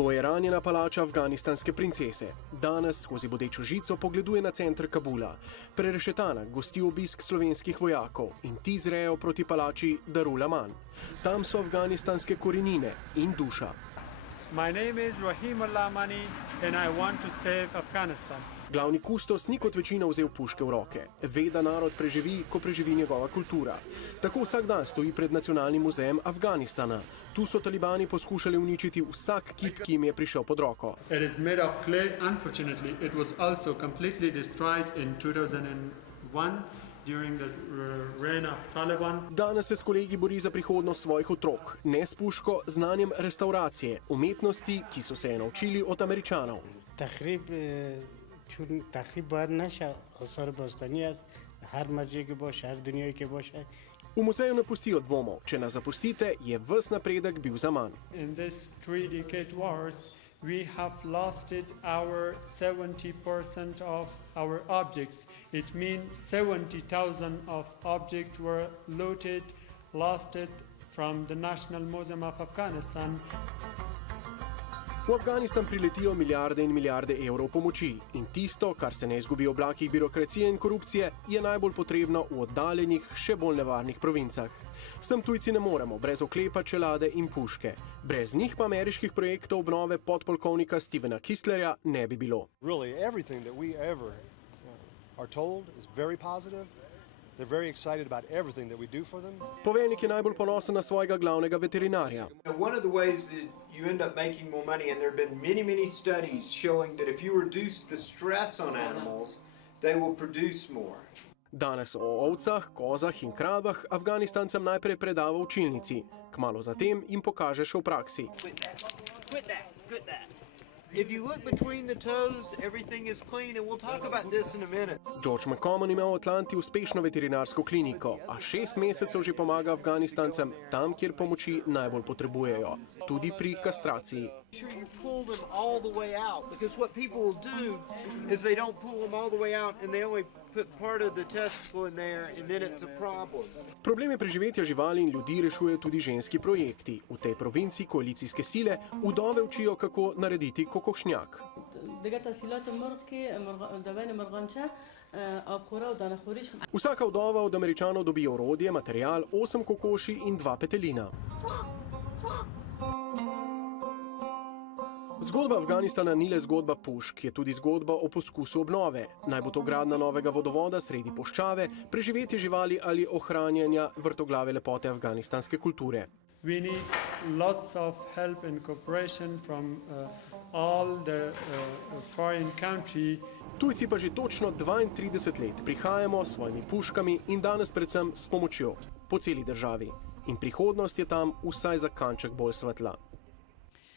To je ranjena palača afganistanske princese. Danes skozi bodečo žico pogleduje na center Kabula. Prerešetana gosti obisk slovenskih vojakov in ti zrejo proti palači Darul Aman. Tam so afganistanske korenine in duša. My name is Rahimullah Mani and I want to save Afghanistan. Glavni kustos ni kot večina vzel puške v roke. Ve, da narod preživi, ko preživi njegova kultura. Tako vsak dan stoji pred Nacionalnim muzejem Afganistana. Tu so talibani poskušali uničiti vsak kip, ki jim je prišel pod roko. It is made of clay. Unfortunately, it was also completely destroyed in 2001 during the reign of Taliban. Danes se s kolegi bori za prihodnost svojih otrok, ne s puško, znanjem restauracije, umetnosti, ki so se je naučili od Američanov. چون تخریب باید نشه آثار باستانی است هر مرجعی که باشه هر دنیایی که باشه. V muzeju ne pustijo dvomov, če nas zapustite, je ves napredek bil zaman. In this 3-decade wars, we have lost our 70% of our objects. It means 70,000 of objects were looted, lost from the National Museum of Afghanistan. V Afganistan priletijo milijarde in milijarde evrov pomoči in tisto, kar se ne izgubi v oblakih birokracije in korupcije, je najbolj potrebno v oddaljenih, še bolj nevarnih provincah. Sem tujci ne moremo, brez oklepa, čelade in puške. Brez njih pa ameriških projektov obnove podpolkovnika Stevena Kistlerja ne bi bilo. Really, everything that we ever are told is very positive. They're very excited about everything that we do for them. Poveljnik je najbolj ponosen na svojega glavnega veterinarja. One of the ways that you end up making more money, and there have been many studies showing that if you reduce the stress on animals, they will produce more. Danes o ovcah, kozah in kravah Afganistancem najprej predava v učilnici. Kmalu zatem jim pokaže še v praksi. Quit that. If you look between the toes, everything is clean, and we'll talk about this in a minute. George McCommon ima v Atlanti uspešno veterinarsko kliniko, a 6 mesecev že pomaga Afganistancem tam, kjer pomoči najbolj potrebujejo, tudi pri kastraciji. Sure you pull them all the way out, because what people will do is they don't pull them all the way out and they only put part of the testicle in there and then it's a problem. Probleme preživetja živali in ljudi rešujejo tudi ženski projekti. V tej provinci koalicijske sile vdove učijo, kako narediti kokošnjak. Vsaka vdova od Američanov dobi orodje, material, 8 kokoši in 2 petelina. Zgodba Afganistana ni le zgodba pušk, je tudi zgodba o poskusu obnove. Naj bo to gradnja novega vodovoda sredi puščave, preživetje živali ali ohranjanja vrtoglave lepote afganistanske kulture. We need lots of help and cooperation from all the foreign countries. Tujci pa že točno 32 let prihajamo s svojimi puškami in danes predvsem s pomočjo po celi državi. In prihodnost je tam vsaj za kanček bolj svetla.